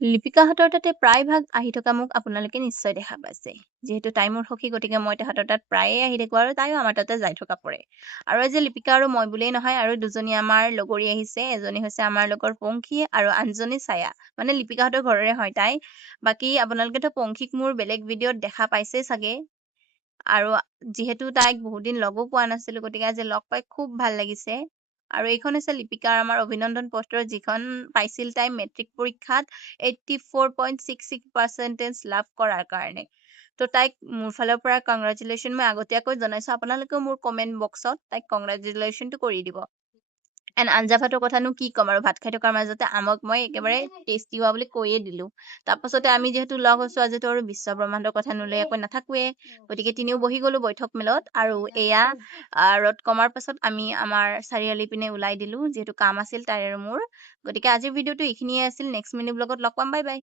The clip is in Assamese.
লিপিকাহঁতৰ তাতে প্ৰায়ভাগ আহি থকা মোক আপোনালোকে নিশ্চয় দেখা পাইছে। যিহেতু তাই মোৰ সখী, গতিকে মই তাহাঁতৰ তাত প্ৰায়ে আহি থাকোঁ আৰু তাইও আমাৰ তাতে যাই থকা পৰে। আৰু আজি লিপিকা আৰু মই বুলিয়েই নহয়, আৰু দুজনী আমাৰ লগৰী আহিছে। এজনী হৈছে আমাৰ লগৰ পংখী আৰু আনজনী ছায়া। মানে লিপিকাহঁতৰ ঘৰৰে হয় তাই। বাকী আপোনালোকেতো পংখীক মোৰ বেলেগ ভিডিঅ'ত দেখা পাইছেই চাগে। আৰু যিহেতু তাইক বহুত দিন লগো পোৱা নাছিলোঁ, গতিকে আজি লগ পাই খুব ভাল লাগিছে। আৰু এইখন হৈছে লিপিকাৰ আমাৰ অভিনন্দন পত্ৰ, যিখন পাইছিল তাই মেট্ৰিক পৰীক্ষাত 84.66% লাভ কৰাৰ কাৰণে। তো তাইক মোৰ ফালৰ পৰা কংগ্ৰেচুলেশ্যন মই আগতীয়াকৈ জনাইছোঁ। আপোনালোকেও মোৰ কমেণ্ট বক্সত তাইক কংগ্ৰেচুলেশ্যনটো কৰি দিব। এণ্ড আঞ্জা ভাতৰ কথানো কি ক'ম আৰু, ভাত খাই থকাৰ মাজতে আমক মই একেবাৰে টেষ্টি হোৱা বুলি কৈয়ে দিলোঁ। তাৰপাছতে আমি যিহেতু লগ হৈছোঁ, আজিতো আৰু বিশ্ব ব্ৰহ্মাণ্ডৰ কথা নোলোৱাকৈ নাথাকোৱে। গতিকে তিনিও বহি গ'লোঁ বৈঠক মেলত, আৰু এয়া ৰ'দ কমাৰ পাছত আমি আমাৰ চাৰিআলি পিনে ওলাই দিলোঁ, যিহেতু কাম আছিল তাইৰ আৰু মোৰ। গতিকে আজিৰ ভিডিঅ'টো এইখিনিয়ে আছিল। নেক্সট মিনি ব্লগত লগ পাম। Bye bye.